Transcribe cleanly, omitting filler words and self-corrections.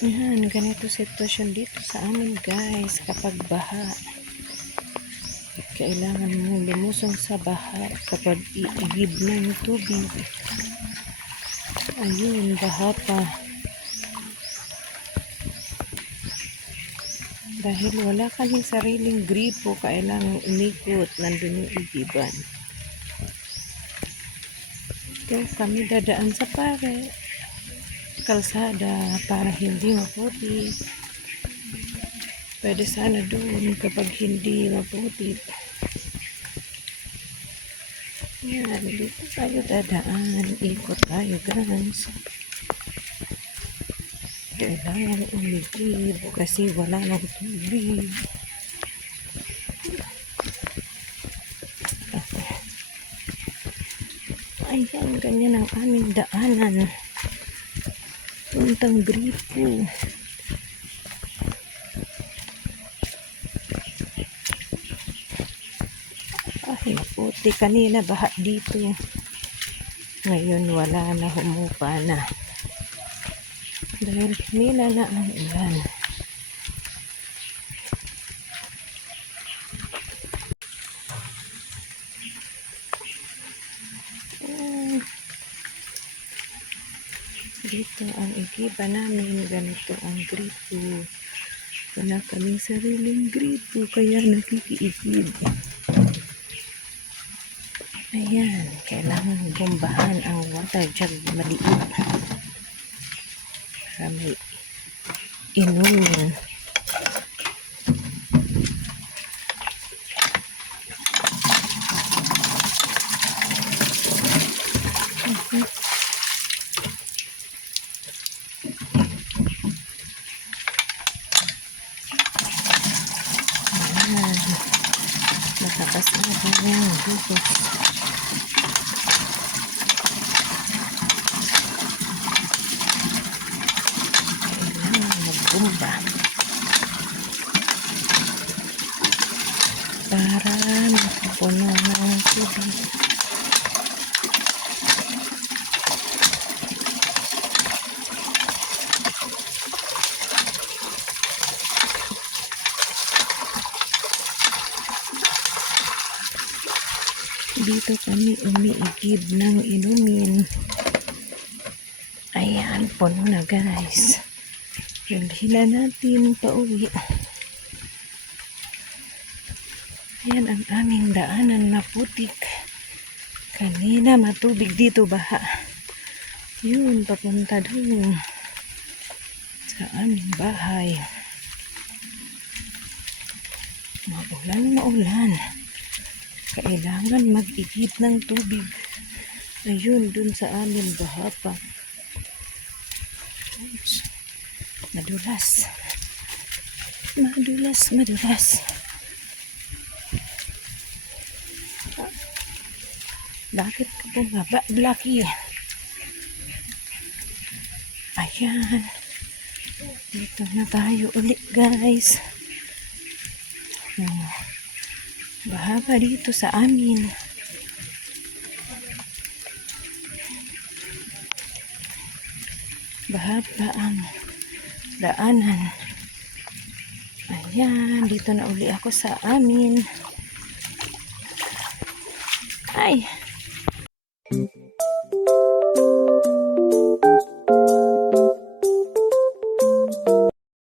Yan, ganito sitwasyon dito sa amin guys. Kapag baha, kailangan mong lumusong sa baha kapag iigib ng tubig. Ayun, baha pa. Dahil wala kaming sariling gripo, kailangan umikot, nandun yung igiban. Ito kami dadaan sa kalsada para hindi maputi. Pwede sana doon kapag hindi maputi. Yan, dito tayo dadaan. Ikot tayo guys. Kailangan umigib kasi wala ng tubig. Ayan, ganyan ang aming daanan. Puntang gripo. Ay, maputi. Kanina baha dito. Ngayon wala na, humupa na. Dahil kanina na ang ulan. Dito ang igiba namin, ganito ang gripo. Wala kaming sariling gripo, kaya nakikiigib. Ayan, kailangan bombahan ang water jug maliit para may inumin. Matakas na kanyang bukos. Kailangan magbumba para makapuno ng tubig. Dito kami umiigib ng inumin. Ayan, puno na guys. Hila natin pauwi. Ayan ang aming daanan na putik. Kanina matubig dito, baha. Yun, papunta doon sa aming bahay. Maulan. Kailangan mag-igib ng tubig. Ayun, dun sa amin, baha pa. Oops. Madulas. Bakit ka bumaba, Blackie? Ayan. Dito na tayo ulit, guys. Baha pa dito sa amin. Baha pa ang daanan. Ayan, dito na uli ako sa amin. Ay!